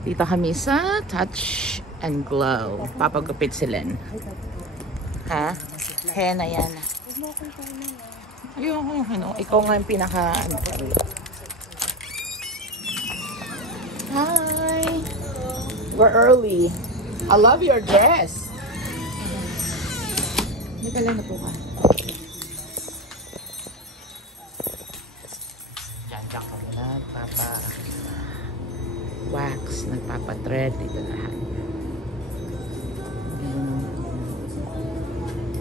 Dito kami sa Touch and Glow. Papagupit si Len. Ha? Henna yan. Ayoko, ano, ikaw nga yung pinaka, ano, hi! We're early. I love your dress. Hindi ka lang na po ka. Diyan kami nagpapa-wax, nagpapa-thread, dito lahat.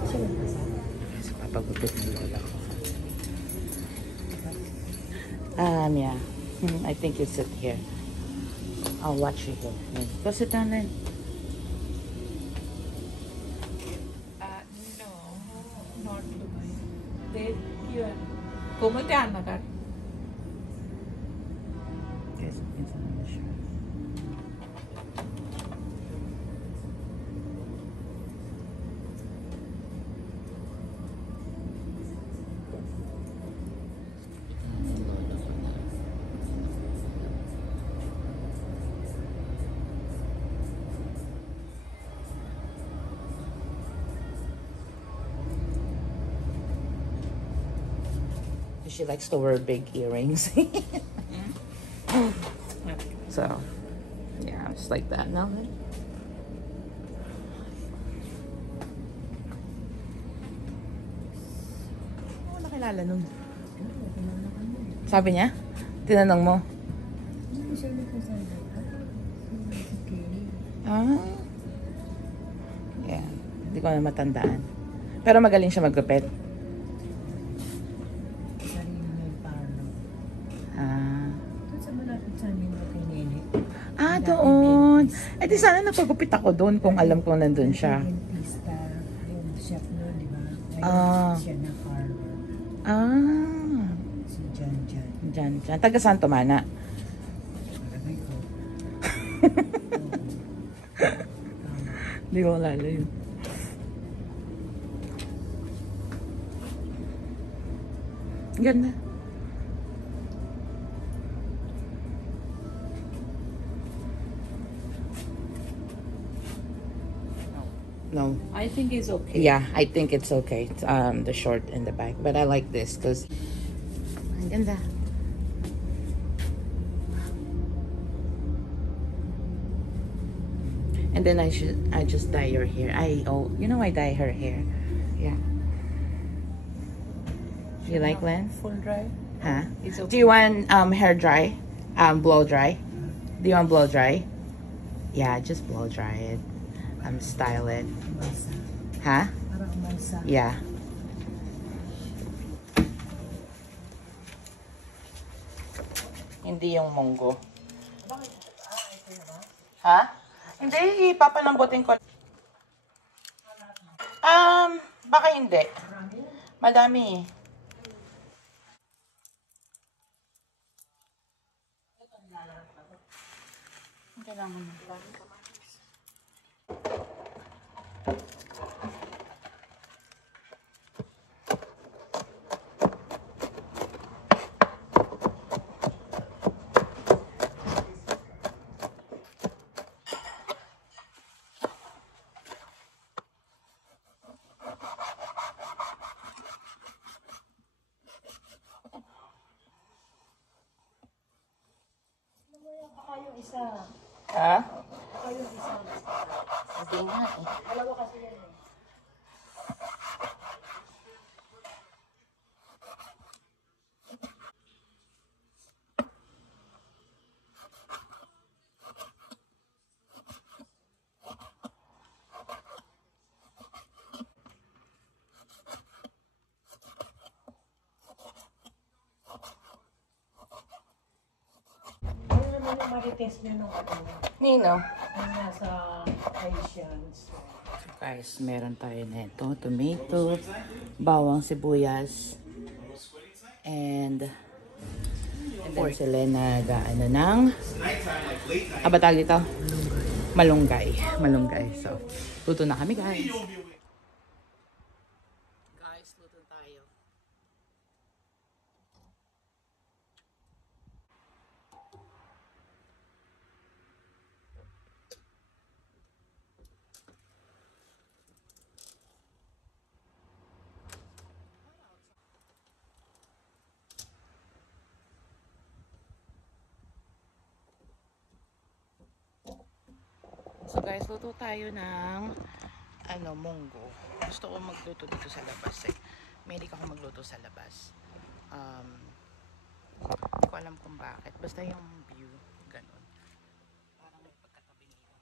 So, papagupit ng lola ko. Yeah. I think you sit here. I'll watch you go. Go sit down then. No, not Dubai. They here. Kumute Annagar. Yes, it's on the shirt. She likes to wear big earrings. So, yeah, it's like that now then. Ako nakilala nun. Sabi niya? Tinanong mo? Ah. Yeah, hindi ko na matandaan. Pero magaling siya maggupit. Doon. Eh di sana napagupit ako doon kung alam ko nandun siya. Dentista, yung chef nun, di ba? Siya na farmer. Si Jan. Jan. Taga Santo Mana. Malagay ko. Hindi ko alala yun. Ganda. No. I think it's okay. Yeah, I think it's okay. The short and the back. But I like this because ang ganda. And then I just dye your hair. I dye her hair. Yeah. Do you like Len? Full dry. Huh? It's okay. Do you want hair dry? Blow dry? Do you want blow dry? Yeah, just blow dry it. Style it. Umalsa. Huh? Parang umalsa. Yeah. Hindi yung munggo. Ha? Hindi, ipapalambutin ko. Baka hindi. Madami. Kailangan mo. Baka yung isa. Ha? Baka yung isa. Hindi nga eh. Dalawa kasi yan eh. Ano naman yung marites nyo nung ano? Nino. Yung nasa Asians. Guys, meron tayo nito. Tomato, bawang sibuyas, and then sila nag-ano ng ba tawag dito? Malunggay. So, luto na kami guys. Luto tayo. guys, luto tayo ng munggo. Gusto ko magluto dito sa labas eh. Mahilig ako magluto sa labas. Hindi ko alam kung bakit. Basta yung view, ganun. Parang may pagkatabing ito.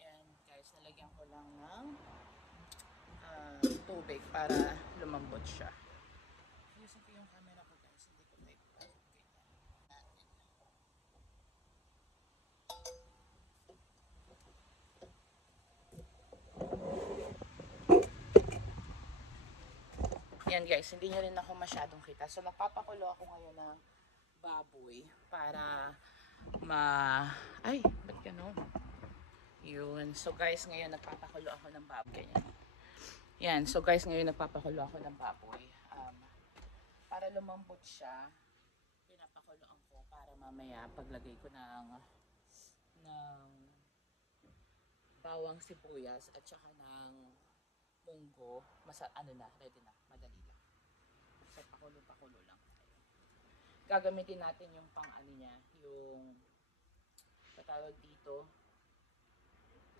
Yan guys, nalagyan ko lang ng tubig para lumambot siya. Ayusin ko yung camera ko guys, hindi ko may ganyan. Yan guys, hindi nyo rin ako masyadong kita. So nagpapakulo ako ngayon ng baboy para ay, ba't gano'n? Yun. So guys, ngayon nagpapakulo ako ng baboy. Ganyan. Yan. So guys, ngayon nagpapakulo ako ng baboy. Para lumambot siya, pinapakuloan ko para mamaya paglagay ko ng bawang sibuyas at saka ng munggo, ready na, madali lang. So pakulo lang. Gagamitin natin yung niya, yung patawag dito,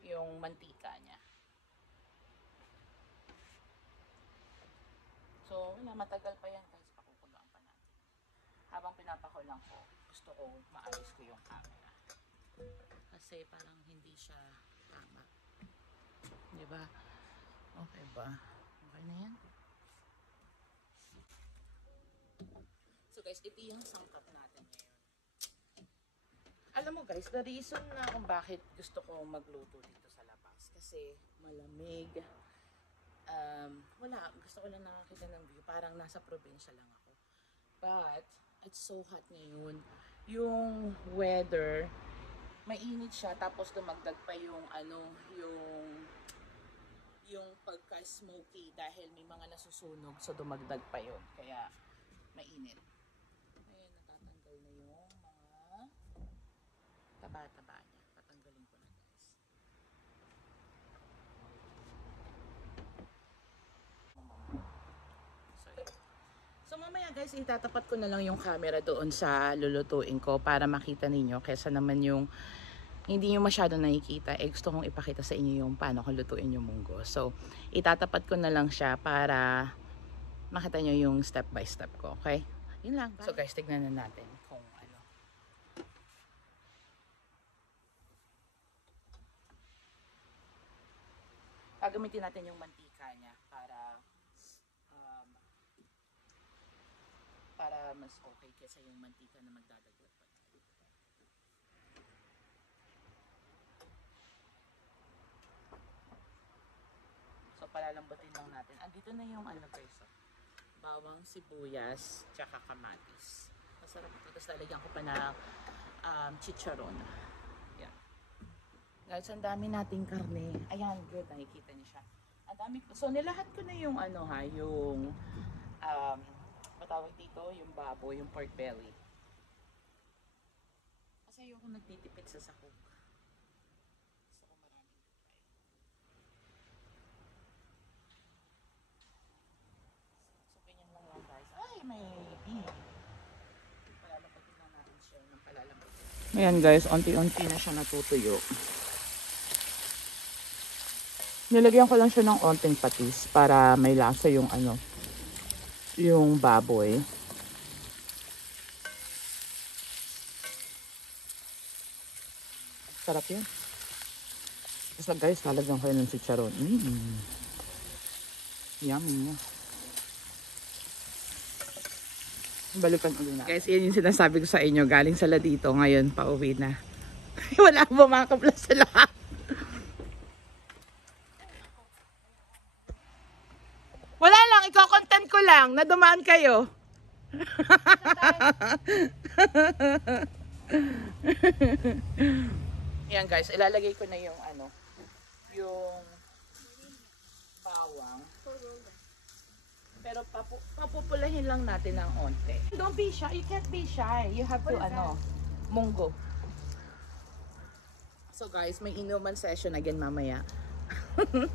yung mantika niya. So, wala, matagal pa yan guys, pakukuloan pa natin. Habang pinapakuloan ko, gusto ko maayos ko yung camera. Kasi parang hindi siya tama. Diba? Okay ba? Okay na yan? So guys, ito yung sangkap natin ngayon. Alam mo guys, the reason na kung bakit gusto ko magluto dito sa labas. Kasi malamig. Wala, gusto ko lang nakakita ng view. Parang nasa probinsya lang ako. But, it's so hot ngayon. Yung weather, mainit siya. Tapos dumagdag pa yung yung pagka-smoky dahil may mga nasusunog. So, dumagdag pa yun. Kaya, mainit. Ngayon, natatanggal na yung mga taba-taba niya. Tatanggalin ko na guys. So mamaya guys, itatapat ko na lang yung camera doon sa lulutuin ko para makita ninyo. Kesa naman yung hindi nyo masyado nakikita. Gusto kong ipakita sa inyo yung paano ko lutuin yung munggo. So itatapat ko na lang siya para makita nyo yung step by step ko. Okay? Yun lang. Bye. So guys, tignan na natin kung ano. Gagamitin natin yung mantika niya para mas okay kaysa yung mantika na magdadaglag pa tayo. So palalambutin lang natin. Andito na yung guys, bawang sibuyas tsaka kamatis. Masarap ito. Tapos lalagyan ko pa na chicharon. Yan. Guys, ang dami nating karne. Ayan, good. Nakikita niyo siya. Ang dami ko. So nilahat ko na yung yung matawag dito, yung baboy, yung pork belly. Kasi ayoko nagtitipid sa sahog. Gusto ko maraming try. So, ganyan lang lang guys. Ay, may beef. Palalabatin lang natin siya ng palalabatin. Ayan guys, onti-onti na siya natutuyo. Nilagyan ko lang siya ng onting patis para may lasa yung yung baboy. Sarap yan. Basta guys, lalagyan ko yun ng chicharon. Yummy niya. Balikan ulit na. Guys, yan yung sinasabi ko sa inyo. Galing sa Ladito. Ngayon, pauwi na. Wala akong bumakaplas sa lahat. Wala lang, iko-content ko lang na dumaan kayo. Yan guys, ilalagay ko na yung yung bawang. Pero papupulahin lang natin ng onte. Don't be shy. You can't be shy. You have to munggo. So guys, may inuman session again mamaya. With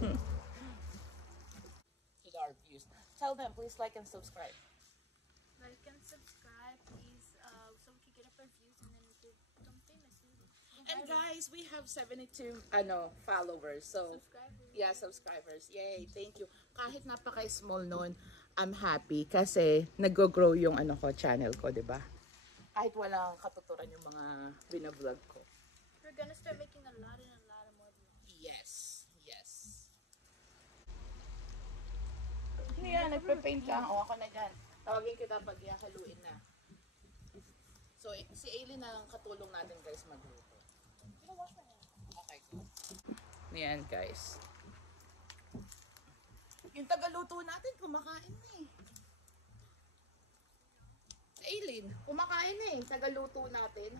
our views. Tell them, please like and subscribe. Like and subscribe, please, so we can get up our views and then we could become famous. And guys, we have 72 followers. So Subscribers. yeah, subscribers. Yay, thank you. Kahit napaka-small noon, I'm happy kasi nag-grow yung channel ko, 'di ba? Kahit walang katuturan yung mga bina-vlog ko. We're gonna start making a lot of more views. Yes, yes. Hindi yan, nagpe-paint ka. O, ako na dyan. Tawagin kita pag haluin na. So, si Aileen na ang katulong natin guys magluto. Okay, go. Yan guys. Yung tagaluto natin, kumakain na eh. Si Aileen, kumakain na eh. Tagaluto natin.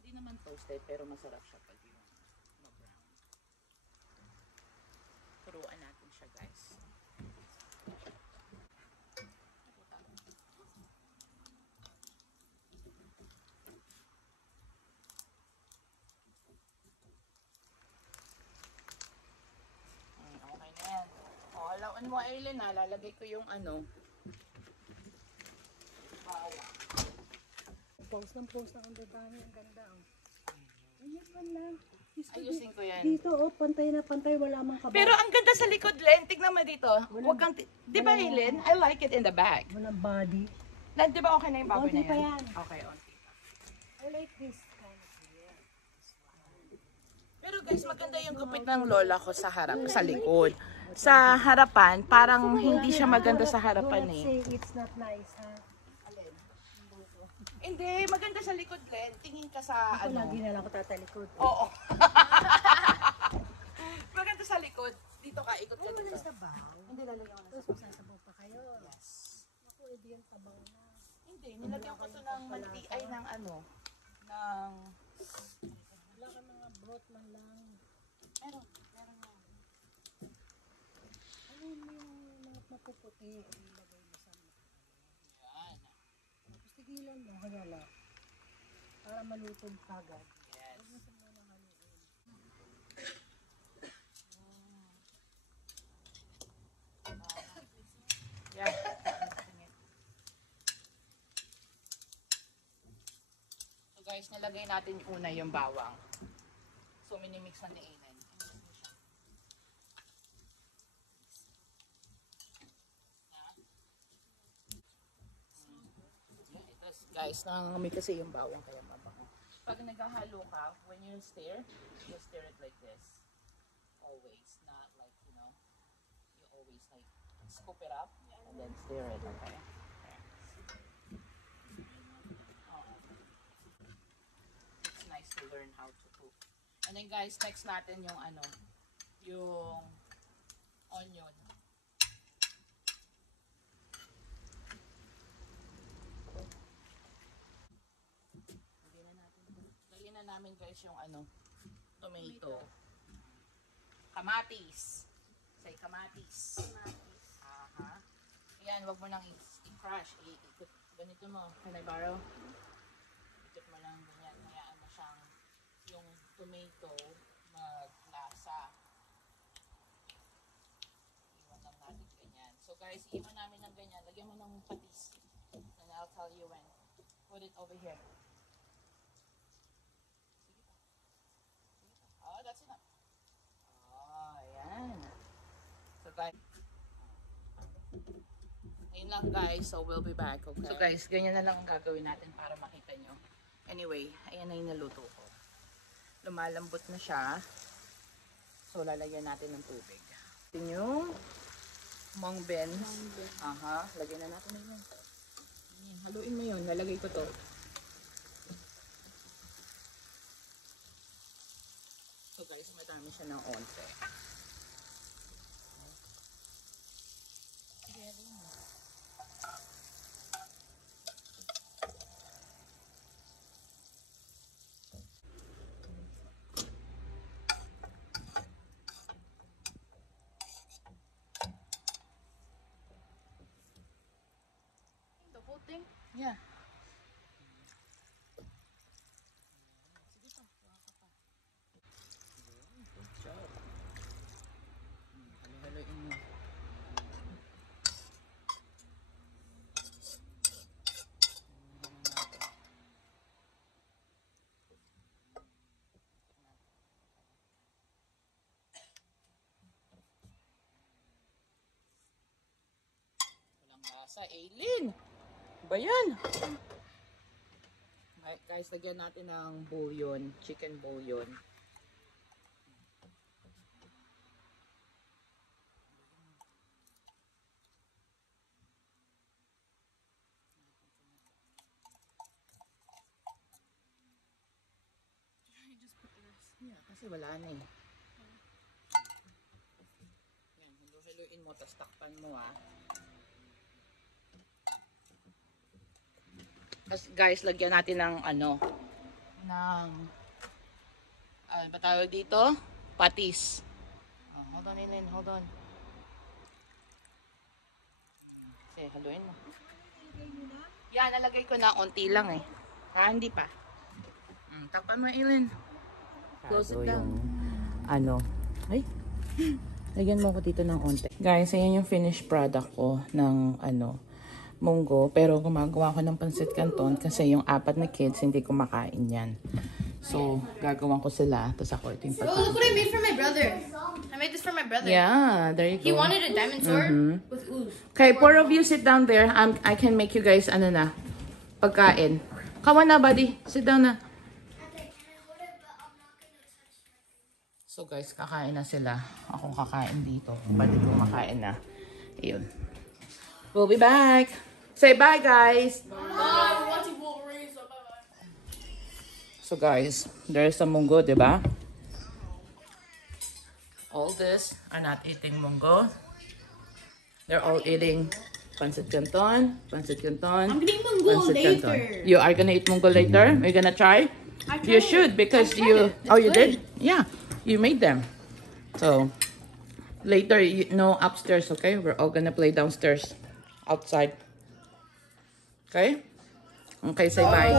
Hindi naman toasted, pero masarap siya pag yung ma-brown. Turuan natin siya guys. Okay na yan. O, halawan mo Aileen ha. Lalagay ko yung bawang. Post ng ang dadami. Ang ganda, oh. Ayan pala. Ayusin ko yan. Dito, oh, pantay na pantay. Wala mang kabal. Pero ang ganda sa likod, Len. Tignan mo dito. Huwag kang... Di ba, Aileen? I like it in the back. Walang body. Len, di ba okay na yung baboy na Onti pa yan. Okay, onti. I like this kind of hair. Pero guys, maganda yung gupit ng lola ko sa harap, sa likod. Sa harapan, parang hindi siya maganda sa harapan Don't eh. say it's not nice, ha? Hindi, maganda sa likod, Len. Tingin ka sa Ako lagi na lang ako tatalikod. Oo. Maganda sa likod. Dito ka, ikot ka Ano dito. na sa bahaw? Hindi, lalagyan ko na Tapos masasabaw pa kayo. Yes. Ako, edi yung tabaw na. Hindi, nilagyan ko to ng ng ng... Wala ka mga broth man lang. Meron na. Ano yung mga mapuputi? Ilagay mo sa mga. Yan. Tapos tigilan mo, kaya lang. Para malutog kagad. Yes. Yeah. So guys, nilagay natin una yung bawang. So minimix na ni Aileen. Guys, nangangamoy kasi yung bawang kaya mabango. Pag naghahalo ka, when you stir it like this. Always, not like, you always like scoop it up and then stir it, okay? It's nice to learn how to cook. And then guys, next natin yung yung onion. Lagyan na namin guys yung tomato. Kamatis. Say kamatis. Aha. Ayan, wag mo nang i-crush. Ikot. Ganito mo. Can I borrow? Ikot mo lang ganyan. Hayaan mo siyang yung tomato maglasa. Iwan lang natin ganyan. So guys, iwan namin ng ganyan. Lagyan mo ng patis. And I'll tell you when. Put it over here. Oh, that's enough. Oh, ayan. So guys, ayun lang guys. So we'll be back, okay? So guys, ganyan na lang ang gagawin natin para makita nyo. Anyway, ayan na yung naluto ko. Lumalambot na siya. So lalagyan natin ng tubig. Ito yung mung beans. Aha, lagyan na natin na yun. Ayan, haluin mo yun. Lalagay ko to. So guys, madami siya ng onte. The whole thing? Yeah. lasa, Aileen. Ba yan? Guys, lagyan natin ng bouillon, chicken bouillon. Yeah, kasi wala na eh. Yan, haluin mo, tapos takpan mo Tapos guys, lagyan natin ng ba tawag dito? Patis. Hold on, Eileen, hold on. Kasi, haluin mo. Yan, nalagay ko na, onti lang eh. Hindi pa. Takpan mo, Eileen. Close it down. Lagyan mo ko dito ng onte. Guys, ayan yung finished product ko ng munggo. Pero gumagawa ko ng pansit canton kasi yung 4 na kids hindi kumakain yan. So, gagawan ko sila. Tapos ako ito yung Oh, look what I made for my brother. I made this for my brother. Yeah, there you go. He wanted a diamond sword with ooze. Okay, 4 of you sit down there. I can make you guys pagkain. Come on na, buddy. Sit down na. So guys, kakain na sila. Ako kakain dito. Buddy ko makain na. Ayun. We'll be back. Say bye, guys. Bye. We're watching Wolverine, so bye-bye. So guys, there's some munggo, diba? All this are not eating munggo. They're all eating pancit canton, pancit canton. I'm getting munggo later. You are gonna eat munggo later? Are you gonna try? You should because you... Oh, you did? Yeah, you made them. So, later, no upstairs, okay? We're all gonna play downstairs, outside. Okay? Okay, say bye.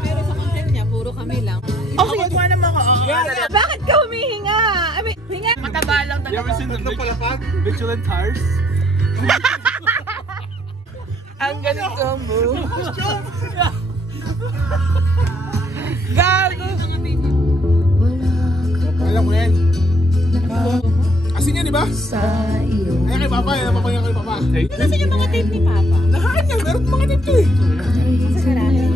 Pero sa content niya, puro kami lang. Okay, kuha naman ako. Bakit ka humihinga? I mean, hinga. Mataba lang You ever talaga. seen the palapag? Michelin tires? Ang ganito mo. Gago. Alam mo yan. Asin yan, di ba? Sa iyo. Ay, kay Papa. Alam ko yan kay Papa. Nasaan yung mga tape ni Papa? Nahaan yan. Meron mga tape to eh. Sa garahe.